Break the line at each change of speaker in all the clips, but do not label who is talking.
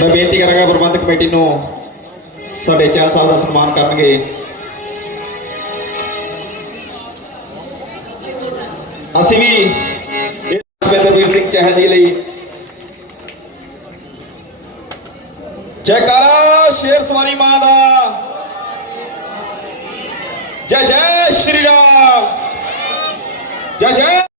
ਮੈਂ ਬੇਨਤੀ ਕਰਾਂਗਾ ਪ੍ਰਬੰਧਕ ਕਮੇਟੀ ਨੂੰ ਸਾਡੇ ਚਹਿਲ ਸਾਹਿਬ ਦਾ ਸਨਮਾਨ ਕਰਨਗੇ। ਅਸੀਂ ਵੀ ਸਵੇਂਦਰਵੀਰ ਸਿੰਘ ਚਹਿਲ ਜੀ ਲਈ ਜੈਕਾਰਾ ਸ਼ੇਰ ਸਵਾਰੀ ਮਾਂ ਦਾ ਜੈ ਜੈ ਸ਼੍ਰੀ ਰਾਮ, ਜੈ ਜੈ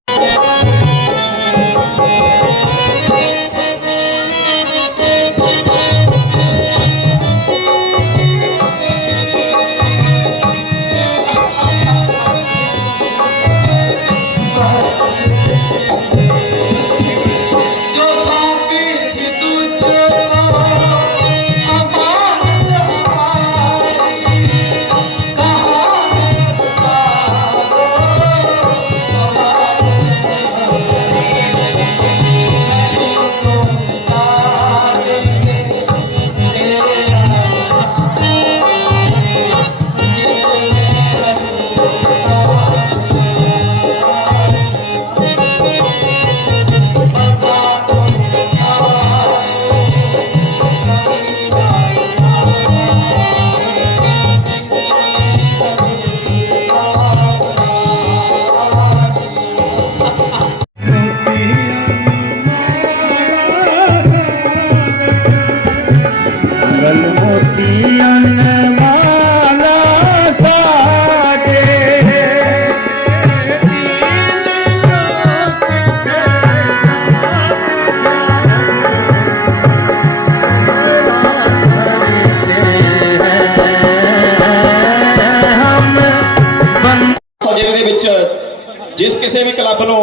ਜਿਸ ਕਿਸੇ ਵੀ ਕਲੱਬ ਨੂੰ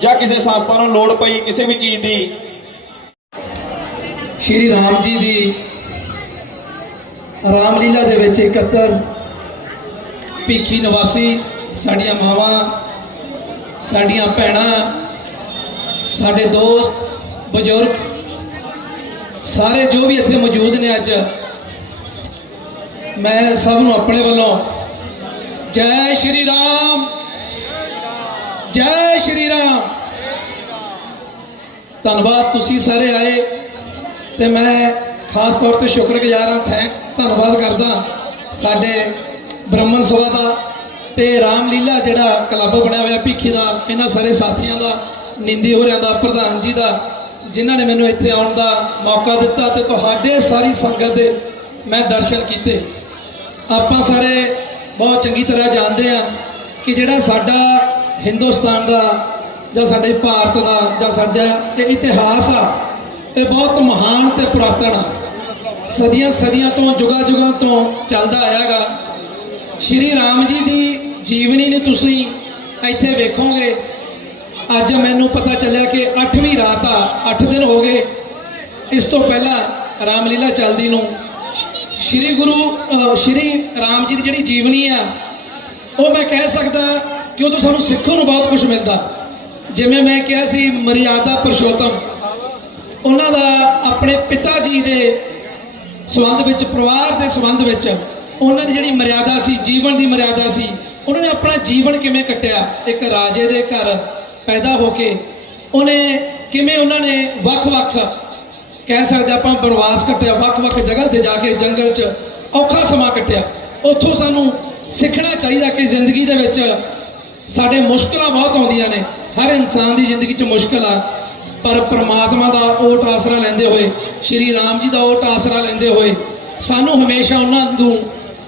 ਜਾਂ ਕਿਸੇ ਸੰਸਥਾ ਨੂੰ ਲੋੜ ਪਈ ਕਿਸੇ ਵੀ ਚੀਜ਼ ਦੀ।
ਸ਼੍ਰੀ ਰਾਮ ਜੀ ਦੀ ਰਾਮਲੀਲਾ ਦੇ ਵਿੱਚ ਇਕੱਤਰ ਭੀਖੀ ਨਿਵਾਸੀ ਸਾਡੀਆਂ ਮਾਵਾਂ, ਸਾਡੀਆਂ ਭੈਣਾਂ, ਸਾਡੇ ਦੋਸਤ, ਬਜ਼ੁਰਗ, ਸਾਰੇ ਜੋ ਵੀ ਇੱਥੇ ਮੌਜੂਦ ਨੇ ਅੱਜ, ਮੈਂ ਸਭ ਨੂੰ ਆਪਣੇ ਵੱਲੋਂ ਜੈ ਸ਼੍ਰੀ ਰਾਮ! ਜੈ ਸ਼੍ਰੀ ਰਾਮ। ਧੰਨਵਾਦ, ਤੁਸੀਂ ਸਾਰੇ ਆਏ ਤੇ ਮੈਂ ਖਾਸ ਤੌਰ ਤੇ ਸ਼ੁਕਰਗੁਜ਼ਾਰ ਹਾਂ, ਥੈਂਕ, ਧੰਨਵਾਦ ਕਰਦਾ ਸਾਡੇ ਬ੍ਰਹਮਣ ਸਭਾ ਦਾ ਤੇ ਰਾਮਲੀਲਾ ਜਿਹੜਾ ਕਲੱਬ ਬਣਿਆ ਹੋਇਆ ਭੀਖੀ ਦਾ, ਇਹਨਾਂ ਸਾਰੇ ਸਾਥੀਆਂ ਦਾ, ਨਿੰਦੀ ਹੋਰਿਆਂ ਦਾ, ਪ੍ਰਧਾਨ ਜੀ ਦਾ, ਜਿਨ੍ਹਾਂ ਨੇ ਮੈਨੂੰ ਇੱਥੇ ਆਉਣ ਦਾ ਮੌਕਾ ਦਿੱਤਾ ਤੇ ਤੁਹਾਡੇ ਸਾਰੀ ਸੰਗਤ ਦੇ ਮੈਂ ਦਰਸ਼ਨ ਕੀਤੇ। ਆਪਾਂ ਸਾਰੇ ਬਹੁਤ ਚੰਗੀ ਤਰ੍ਹਾਂ ਜਾਣਦੇ ਆ ਕਿ ਜਿਹੜਾ ਸਾਡਾ ਹਿੰਦੁਸਤਾਨ ਦਾ ਜਾਂ ਸਾਡੇ ਭਾਰਤ ਦਾ ਜਾਂ ਸਾਡਾ ਇਹ ਇਤਿਹਾਸ ਆ, ਇਹ ਬਹੁਤ ਮਹਾਨ ਤੇ ਪੁਰਾਤਨ ਆ। ਸਦੀਆਂ ਸਦੀਆਂ ਤੋਂ, ਜੁਗਾ ਜੁਗਾ ਤੋਂ ਚੱਲਦਾ ਆਇਆਗਾ ਸ਼੍ਰੀ ਰਾਮ ਜੀ ਦੀ ਜੀਵਨੀ ਨੂੰ ਤੁਸੀਂ ਇੱਥੇ ਵੇਖੋਗੇ। ਅੱਜ ਮੈਨੂੰ ਪਤਾ ਚੱਲਿਆ ਕਿ 8ਵੀਂ ਰਾਤ ਆ 8 ਦਿਨ ਹੋ ਗਏ। ਇਸ ਤੋਂ ਪਹਿਲਾਂ ਰਾਮਲੀਲਾ ਚੱਲਦੀ ਨੂੰ। ਸ਼੍ਰੀ ਗੁਰੂ ਸ਼੍ਰੀ ਰਾਮ ਜੀ ਦੀ ਜਿਹੜੀ ਜੀਵਨੀ ਆ, ਉਹ ਮੈਂ ਕਹਿ ਸਕਦਾ ਕਿ ਉਦੋਂ ਸਾਨੂੰ ਸਿੱਖਣ ਨੂੰ ਬਹੁਤ ਕੁਝ ਮਿਲਦਾ। ਜਿਵੇਂ ਮੈਂ ਕਿਹਾ ਸੀ, ਮਰਿਆਦਾ ਪਰਸ਼ੋਤਮ। ਉਹਨਾਂ ਦਾ ਆਪਣੇ ਪਿਤਾ ਜੀ ਦੇ ਸੰਬੰਧ ਵਿੱਚ, ਪਰਿਵਾਰ ਦੇ ਸੰਬੰਧ ਵਿੱਚ, ਉਹਨਾਂ ਦੀ ਜਿਹੜੀ ਮਰਿਆਦਾ ਸੀ, ਜੀਵਨ ਦੀ ਮਰਿਆਦਾ ਸੀ, ਉਹਨਾਂ ਨੇ ਆਪਣਾ ਜੀਵਨ ਕਿਵੇਂ ਕੱਟਿਆ? ਇੱਕ ਰਾਜੇ ਦੇ ਘਰ ਪੈਦਾ ਹੋ ਕੇ, ਉਹਨੇ ਕਿਵੇਂ ਉਹਨਾਂ ਨੇ ਵੱਖ-ਵੱਖ, ਕਹਿ ਸਕਦੇ ਆਪਾਂ ਬਨਵਾਸ ਕੱਟਿਆ, ਵੱਖ-ਵੱਖ ਜਗ੍ਹਾ ਤੇ ਜਾ ਕੇ ਜੰਗਲ 'ਚ ਔਖਾ ਸਮਾਂ ਕੱਟਿਆ। ਉੱਥੋਂ ਸਾਨੂੰ ਸਿੱਖਣਾ ਚਾਹੀਦਾ ਕਿ ਜ਼ਿੰਦਗੀ ਦੇ ਵਿੱਚ ਸਾਡੇ ਮੁਸ਼ਕਲਾਂ ਬਹੁਤ ਆਉਂਦੀਆਂ ਨੇ। ਹਰ ਇਨਸਾਨ ਦੀ ਜ਼ਿੰਦਗੀ 'ਚ ਮੁਸ਼ਕਲ ਆ। ਪਰ ਪ੍ਰਮਾਤਮਾ ਦਾ ਓਟ ਆਸਰਾ ਲੈਂਦੇ ਹੋਏ, ਸ਼੍ਰੀ ਰਾਮ ਜੀ ਦਾ ਓਟ ਆਸਰਾ ਲੈਂਦੇ ਹੋਏ, ਸਾਨੂੰ ਹਮੇਸ਼ਾ ਉਹਨਾਂ ਨੂੰ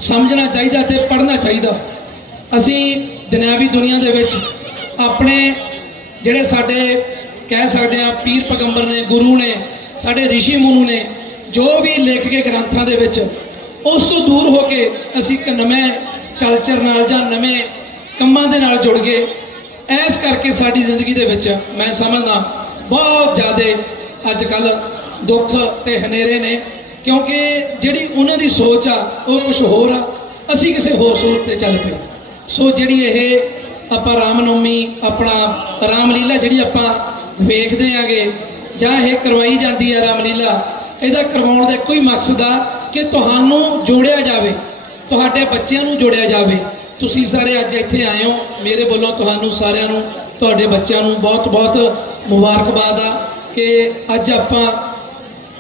ਸਮਝਣਾ ਚਾਹੀਦਾ ਤੇ ਪੜ੍ਹਨਾ ਚਾਹੀਦਾ। ਅਸੀਂ ਦੁਨਿਆਵੀ ਦੁਨੀਆ ਦੇ ਵਿੱਚ ਆਪਣੇ ਜਿਹੜੇ ਸਾਡੇ ਕਹਿ ਸਕਦੇ ਆ ਪੀਰ ਪੈਗੰਬਰ ਨੇ, ਗੁਰੂ ਨੇ, ਸਾਡੇ ઋષਿ ਮੁਨੀ ਨੇ, ਜੋ ਵੀ ਲਿਖ ਕੇ ਗ੍ਰੰਥਾਂ ਦੇ ਵਿੱਚ, ਉਸ ਤੋਂ ਦੂਰ ਹੋ ਕੇ ਅਸੀਂ ਇੱਕ ਨਵੇਂ ਕਲਚਰ ਨਾਲ ਜਾਂ ਨਵੇਂ ਕੰਮਾਂ ਦੇ ਨਾਲ ਜੁੜ ਗਏ। ਐਸ ਕਰਕੇ ਸਾਡੀ ਜ਼ਿੰਦਗੀ ਦੇ ਵਿੱਚ ਮੈਂ ਸਮਝਦਾ ਬਹੁਤ ਜ਼ਿਆਦਾ ਅੱਜ ਕੱਲ ਦੁੱਖ ਤੇ ਹਨੇਰੇ ਨੇ, ਕਿਉਂਕਿ ਜਿਹੜੀ ਉਹਨਾਂ ਦੀ ਸੋਚ ਆ, ਉਹ ਕੁਝ ਹੋਰ ਆ। ਅਸੀਂ ਕਿਸੇ ਹੋਰ ਸੋਚ ਤੇ ਚੱਲ ਪਏ। ਸੋ ਜਿਹੜੀ ਇਹ ਆਪਾਂ ਰਾਮਨੌਮੀ, ਆਪਣਾ ਰਾਮਲੀਲਾ ਜਿਹੜੀ ਆਪਾਂ ਵੇਖਦੇ ਆਂਗੇ, ਜਾਂ ਇਹ ਕਰਵਾਈ ਜਾਂਦੀ ਹੈ ਰਾਮਲੀਲਾ, ਇਹਦਾ ਕਰਵਾਉਣ ਦਾ ਇੱਕੋ ਹੀ ਮਕਸਦ ਆ ਕਿ ਤੁਹਾਨੂੰ ਜੋੜਿਆ ਜਾਵੇ, ਤੁਹਾਡੇ ਬੱਚਿਆਂ ਨੂੰ ਜੋੜਿਆ ਜਾਵੇ। ਤੁਸੀਂ ਸਾਰੇ ਅੱਜ ਇੱਥੇ ਆਏ ਹੋ। ਮੇਰੇ ਵੱਲੋਂ ਤੁਹਾਨੂੰ ਸਾਰਿਆਂ ਨੂੰ, ਤੁਹਾਡੇ ਬੱਚਿਆਂ ਨੂੰ ਬਹੁਤ ਬਹੁਤ ਮੁਬਾਰਕਬਾਦ ਆ ਕਿ ਅੱਜ ਆਪਾਂ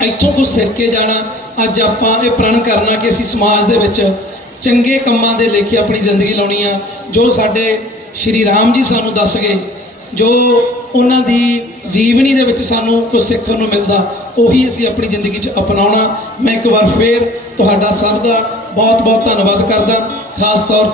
ਇੱਥੋਂ ਕੁਝ ਸਿੱਖ ਕੇ ਜਾਣਾ। ਅੱਜ ਆਪਾਂ ਇਹ ਪ੍ਰਣ ਕਰਨਾ ਕਿ ਅਸੀਂ ਸਮਾਜ ਦੇ ਵਿੱਚ ਚੰਗੇ ਕੰਮਾਂ ਦੇ ਲੇਖੇ ਆਪਣੀ ਜ਼ਿੰਦਗੀ ਲਾਉਣੀ ਆ। ਜੋ ਸਾਡੇ ਸ਼੍ਰੀ ਰਾਮ ਜੀ ਸਾਨੂੰ ਦੱਸ ਗਏ, ਜੋ ਉਹਨਾਂ ਦੀ ਜੀਵਨੀ ਦੇ ਵਿੱਚ ਸਾਨੂੰ ਕੁਝ ਸਿੱਖਣ ਨੂੰ ਮਿਲਦਾ, ਉਹੀ ਅਸੀਂ ਆਪਣੀ ਜ਼ਿੰਦਗੀ 'ਚ ਅਪਣਾਉਣਾ। ਮੈਂ ਇੱਕ ਵਾਰ ਫੇਰ ਤੁਹਾਡਾ ਸਭ ਦਾ ਬਹੁਤ ਬਹੁਤ ਧੰਨਵਾਦ ਕਰਦਾ। ਖਾਸ ਤੌਰ ਤੇ